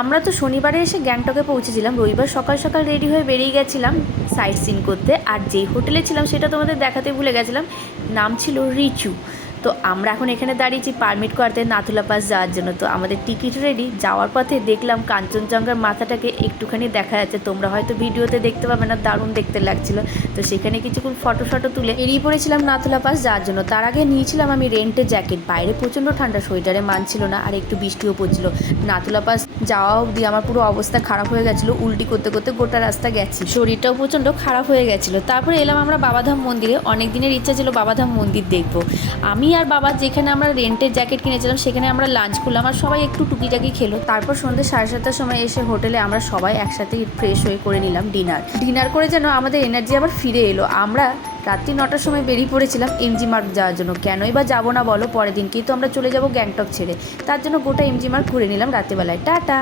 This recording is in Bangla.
আমরা তো শনিবারে এসে গ্যাংটকে পৌঁছেছিলাম, রবিবার সকাল সকাল রেডি হয়ে বেরিয়ে গেছিলাম সাইট সিন করতে। আর যেই হোটেলে ছিলাম সেটা তোমাদের দেখাতে ভুলে গেছিলাম, নাম ছিল রিচু। তো আমরা এখন এখানে দাঁড়িয়েছি পারমিট করতে নাথুলা পাস যাওয়ার জন্য। তো আমাদের টিকিট রেডি, যাওয়ার পথে দেখলাম কাঞ্চনজঙ্ঘার মাথাটাকে একটুখানি দেখা যাচ্ছে, তোমরা হয়তো ভিডিওতে দেখতে পাবে না, দারুণ দেখতে লাগছিল। তো সেখানে কিছুক্ষণ ফটো তুলে বেরিয়ে পড়েছিলাম নাথুলা পাস যাওয়ার জন্য। তার আগে নিয়েছিলাম আমি রেন্টের জ্যাকেট, বাইরে প্রচণ্ড ঠান্ডা, সোয়েটারে মানছিল না, আর একটু বৃষ্টিও পড়ছিল। নাথুলা পাস যাওয়া অবধি আমার পুরো অবস্থা খারাপ হয়ে গেছিলো, উল্টি করতে করতে গোটা রাস্তা গেছি, শরীরটাও প্রচণ্ড খারাপ হয়ে গেছিলো। তারপরে এলাম আমরা বাবাধাম মন্দিরে, অনেক দিনের ইচ্ছা ছিল বাবাধাম মন্দির দেখবো। আমি আর বাবা যেখানে আমরা রেন্টের জ্যাকেট কিনেছিলাম সেখানে আমরা লাঞ্চ করলাম, আর সবাই একটু টুকিটাকি খেলো। তারপর সন্ধ্যে 7:30টার সময় এসে হোটেলে আমরা সবাই একসাথে ফ্রেশ হয়ে করে নিলাম ডিনার করে যেন আমাদের এনার্জি আবার ফিরে এলো। আমরা রাত্রি 9টার সময় বেরিয়ে পড়েছিলাম এমজি মার্গ যাওয়ার জন্য। কেনই বা যাবো না বলো, পরের দিনকেই তো আমরা চলে যাবো গ্যাংটক ছেড়ে, তার জন্য গোটা এমজি মার্গ ঘুরে নিলাম রাত্রিবেলায়। টাটা।